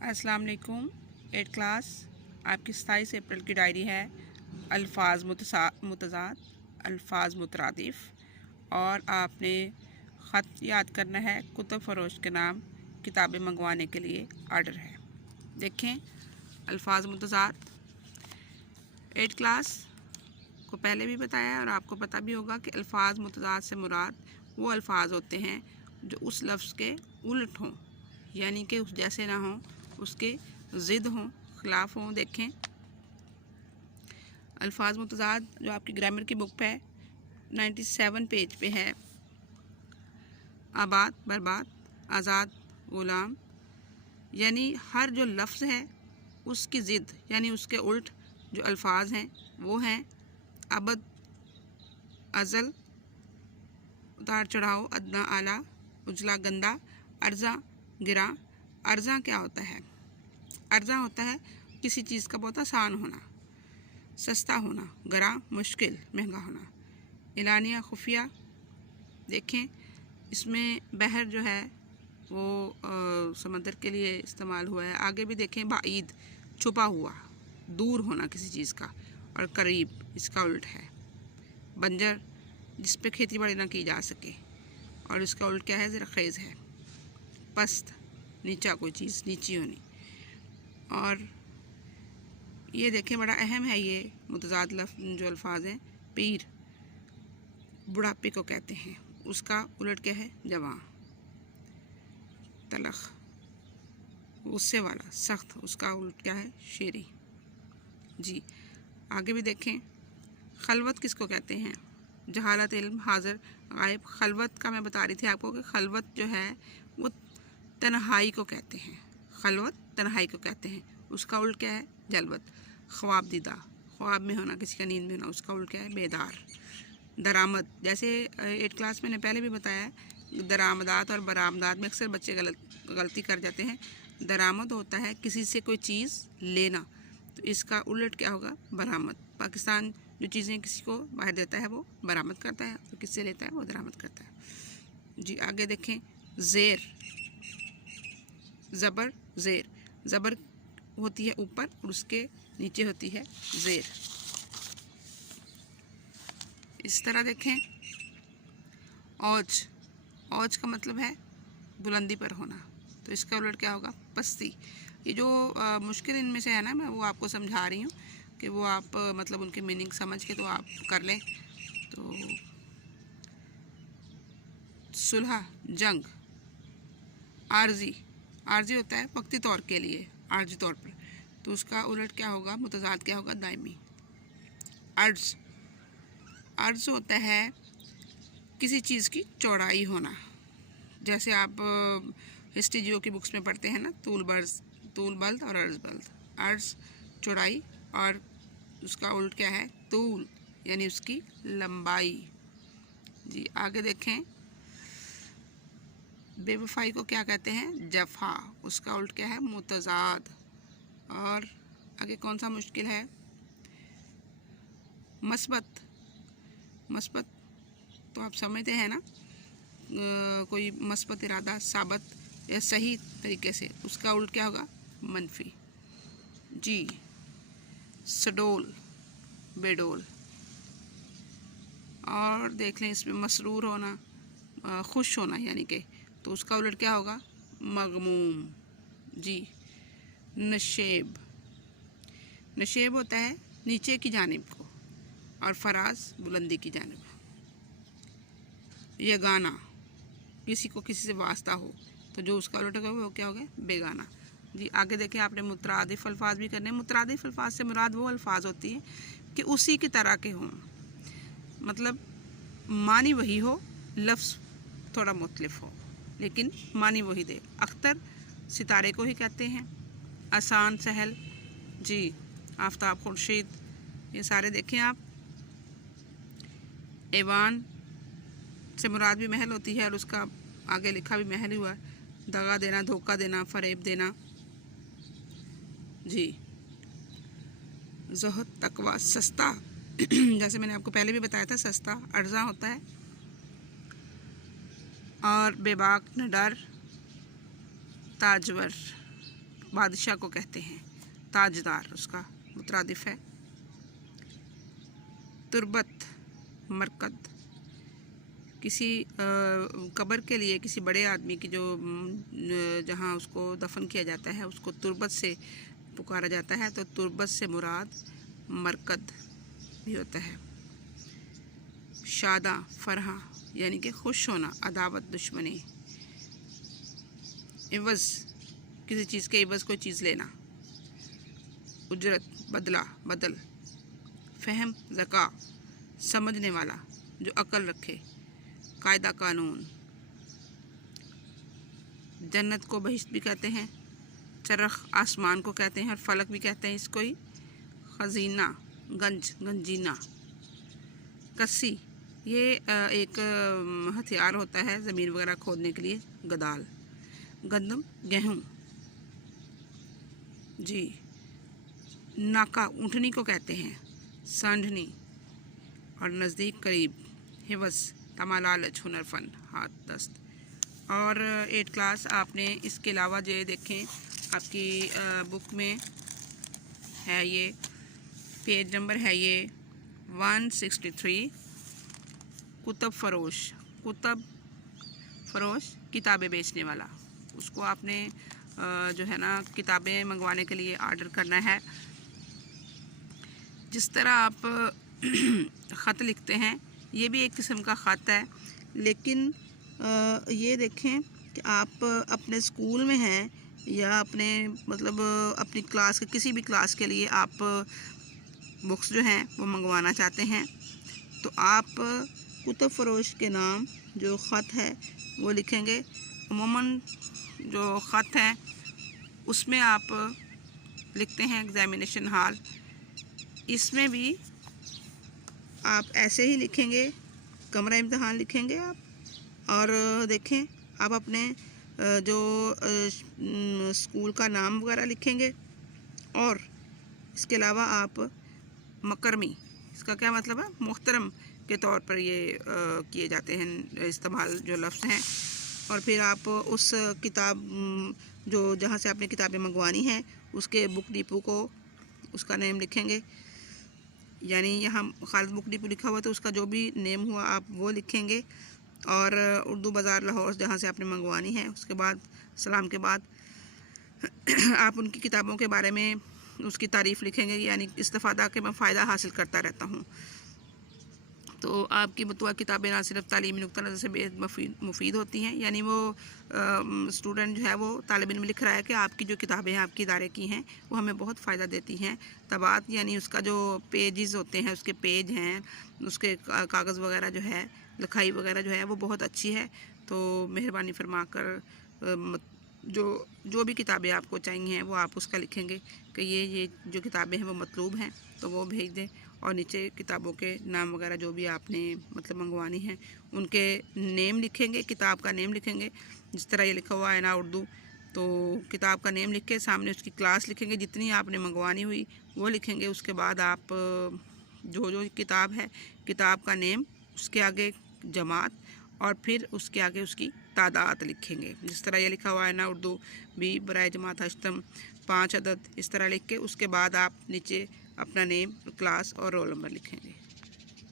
अस्सलाम वालेकुम। 8 क्लास आपकी 27 अप्रैल की डायरी है। अल्फाज मुतज़ाद, अल्फाज मुतरादिफ और आपने ख़त याद करना है। कुतुब फ़रोश के नाम किताबें मंगवाने के लिए आर्डर है। देखें अल्फाज मुतज़ाद। 8 क्लास को पहले भी बताया और आपको पता भी होगा कि अल्फाज मुतज़ाद से मुराद वो अल्फाज होते हैं जो उस लफ्ज़ के उलट हों, यानी कि उस जैसे ना हों, उसके ज़िद हों, ख़िलाफ़ हों। देखें अल्फाज मुतज़ाद जो आपकी ग्रामर की बुक पे है 97 पेज पे है। आबाद, बर्बाद, आज़ाद, ग़ुलाम, यानी हर जो लफ्ज़ है उसकी ज़िद यानी उसके उल्ट जो अल्फाज हैं वो हैं अबद, अज़ल, उतार चढ़ाओ, अदना, आला, उजला, गंदा, अर्ज़ा, गिरा। अर्ज़ा क्या होता है? अर्ज़ा होता है किसी चीज़ का बहुत आसान होना, सस्ता होना। गरा मुश्किल, महंगा होना। इलानिया, खुफिया। देखें इसमें बहर जो है वो समंदर के लिए इस्तेमाल हुआ है। आगे भी देखें बाईद, छुपा हुआ, दूर होना किसी चीज़ का, और करीब इसका उल्ट है। बंजर जिस पे खेती बाड़ी ना की जा सके, और इसका उल्ट क्या है? ज़रख़ेज़ है। पस्त, नीचा, कोई चीज़ नीची होनी। और ये देखें बड़ा अहम है ये मुतज़ाद जो अल्फाज हैं। पीर बुढ़ापे को कहते हैं, उसका उलट क्या है? जवां। तलख गुस्से वाला, सख्त, उसका उलट क्या है? शेरी। जी आगे भी देखें। खलवत किसको कहते हैं? जहालत, इल्म, हाज़िर, गायब। खलवत का मैं बता रही थी आपको कि खलवत जो है वो तन्हाई को कहते हैं। खलवत तन्हाई को कहते हैं, उसका उल्ट क्या है? जलवत। ख्वाब दीदा, ख्वाब में होना, किसी का नींद में होना, उसका उल्ट क्या है? बेदार। दरामद, जैसे 8 क्लास मैंने पहले भी बताया है, दरामदात और बरामदात में अक्सर बच्चे गलती कर जाते हैं। दरामद होता है किसी से कोई चीज़ लेना, तो इसका उलट क्या होगा? बरामद। पाकिस्तान जो चीज़ें किसी को बाहर देता है वो बरामद करता है, और किससे लेता है वो दरामद करता है। जी आगे देखें। ज़ेर, ज़बर, ज़ेर। ज़बर होती है ऊपर और उसके नीचे होती है ज़ेर। इस तरह देखें। औज, औज का मतलब है बुलंदी पर होना, तो इसका उलट क्या होगा? पस्ती। ये जो मुश्किल इनमें से है ना, मैं वो आपको समझा रही हूँ कि वो आप मतलब उनके मीनिंग समझ के तो आप कर लें। तो सुलह, जंग। आर्जी, आर्जी होता है वक्ती तौर के लिए, आर्जी तौर पर, तो उसका उलट क्या होगा? मुतज़ाद क्या होगा? दायमी। अर्ज, अर्ज होता है किसी चीज़ की चौड़ाई होना, जैसे आप हिस्ट्री जियो की बुक्स में पढ़ते हैं ना, तूल बल्द और अर्ज बल्द। अर्ज चौड़ाई, और उसका उल्ट क्या है? तूल, यानी उसकी लंबाई। जी आगे देखें। बेवफाई को क्या कहते हैं? जफ़ा, उसका उल्ट क्या है? मुतज़ाद। और आगे कौन सा मुश्किल है? मस्बत, मस्बत तो आप समझते हैं ना, कोई मस्बत इरादा, साबत या सही तरीके से, उसका उल्ट क्या होगा? मनफी। जी सडोल, बेडोल। और देख लें इसमें मसरूर होना, खुश होना, यानी कि, तो उसका उलट क्या होगा? मगमूम। जी नशेब, नशेब होता है नीचे की जानिब को, और फराज बुलंदी की जानिब। ये गाना, किसी को किसी से वास्ता हो, तो जो उसका उलट होगा वो क्या होगा? बेगाना। जी आगे देखें। आपने मुतरादिफ अल्फाज भी करने हैं। मुतरादिफ अल्फाज से मुराद वो अल्फाज होती हैं कि उसी की तरह के हों, मतलब मानी वही हो, लफ्ज़ थोड़ा मुख्तलिफ हो, लेकिन मानी वही दे। अख्तर सितारे को ही कहते हैं। आसान, सहल। जी आफ्ताब, खुर्शीद, ये सारे देखें आप। ऐवान से मुराद भी महल होती है, और उसका आगे लिखा भी महल हुआ है। दगा देना, धोखा देना, फरेब देना। जी ज़ुहद, तकवा, सस्ता जैसे मैंने आपको पहले भी बताया था, सस्ता अर्जा होता है। और बेबाक, निडर, ताजवर, बादशाह को कहते हैं, ताजदार उसका मुतरादिफ है। तुरबत, मरकद, किसी कब्र के लिए किसी बड़े आदमी की जो जहाँ उसको दफन किया जाता है उसको तुरबत से पुकारा जाता है, तो तुरबत से मुराद मरकद भी होता है। शादा, फरहा यानी कि खुश होना, अदावत, दुश्मनी। इवज़, किसी चीज़ के इवज़ कोई चीज़ लेना। उजरत, बदला, बदल। फ़हम, ज़का, समझने वाला, जो अक्ल रखे, कायदा, कानून। जन्नत को बहिश्त भी कहते हैं, चरख आसमान को कहते हैं और फलक भी कहते हैं इसको ही। खजीना, गंज, गंजीना। कस्सी, ये एक हथियार होता है ज़मीन वगैरह खोदने के लिए, गदाल। गंदम, गेहूँ जी। नाका, ऊँटनी को कहते हैं, सांढनी। और नज़दीक, करीब। हिवज़, तमा, लालच, हुनर, फ़न, हाथ, दस्त। और 8 क्लास आपने इसके अलावा ये देखें आपकी बुक में है, ये पेज नंबर है ये 163। कुतब फ़रोश, कुतब फ़रोश किताबें बेचने वाला, उसको आपने जो है ना किताबें मंगवाने के लिए आर्डर करना है। जिस तरह आप ख़त लिखते हैं ये भी एक किस्म का ख़त है, लेकिन ये देखें कि आप अपने स्कूल में हैं या अपने मतलब अपनी क्लास के किसी भी क्लास के लिए आप बुक्स जो हैं वो मंगवाना चाहते हैं, तो आप कुतुब फ़रोश के नाम जो ख़त है वो लिखेंगे। अमूमन जो ख़त है उसमें आप लिखते हैं एग्ज़ामिनेशन हॉल, इसमें भी आप ऐसे ही लिखेंगे, कमरा इम्तिहान लिखेंगे आप। और देखें आप अपने जो स्कूल का नाम वगैरह लिखेंगे। और इसके अलावा आप मकरमी, इसका क्या मतलब है, मुहतरम के तौर पर ये किए जाते हैं इस्तेमाल जो लफ्ज़ हैं। और फिर आप उस किताब जो जहाँ से आपने किताबें मंगवानी हैं उसके बुक डिपो को उसका नेम लिखेंगे, यानी यहाँ खालिद बुक डिपो लिखा हुआ तो उसका जो भी नेम हुआ आप वो लिखेंगे। और उर्दू बाज़ार लाहौर जहाँ से आपने मंगवानी है उसके बाद सलाम के बाद आप उनकी किताबों के बारे में उसकी तारीफ़ लिखेंगे, यानी इस्तिफ़ादा के मैं फ़ायदा हासिल करता रहता हूँ। तो आपकी मतबूआ किताबें ना सिर्फ तालीमी नुक्ता नज़र से बेहद मुफीद होती हैं, यानी वो स्टूडेंट जो है वो तालिब इल्म लिख रहा है कि आपकी जो किताबें हैं आपकी इदारे की हैं वो हमें बहुत फ़ायदा देती हैं। तबात यानी उसका जो पेजेस होते हैं उसके पेज हैं, उसके कागज़ वगैरह जो है, लिखाई वगैरह जो है वो बहुत अच्छी है। तो मेहरबानी फरमा कर जो भी किताबें आपको चाहिए वो आप उसका लिखेंगे कि ये जो किताबें हैं वो मतलूब हैं तो वो भेज दें। और नीचे किताबों के नाम वगैरह जो भी आपने मतलब मंगवानी हैं उनके नेम लिखेंगे, किताब का नेम लिखेंगे। जिस तरह ये लिखा हुआ है ना उर्दू, तो किताब का नेम लिख के सामने उसकी क्लास लिखेंगे, जितनी आपने मंगवानी हुई वो लिखेंगे। उसके बाद आप जो किताब है किताब का नेम, उसके आगे जमात और फिर उसके आगे उसकी तादाद लिखेंगे। जिस तरह ये लिखा हुआ है ना उर्दू बी बराए जमात हश्तम 5 अदद, इस तरह लिख के उसके बाद आप नीचे अपना नेम, क्लास और रोल नंबर लिखेंगे।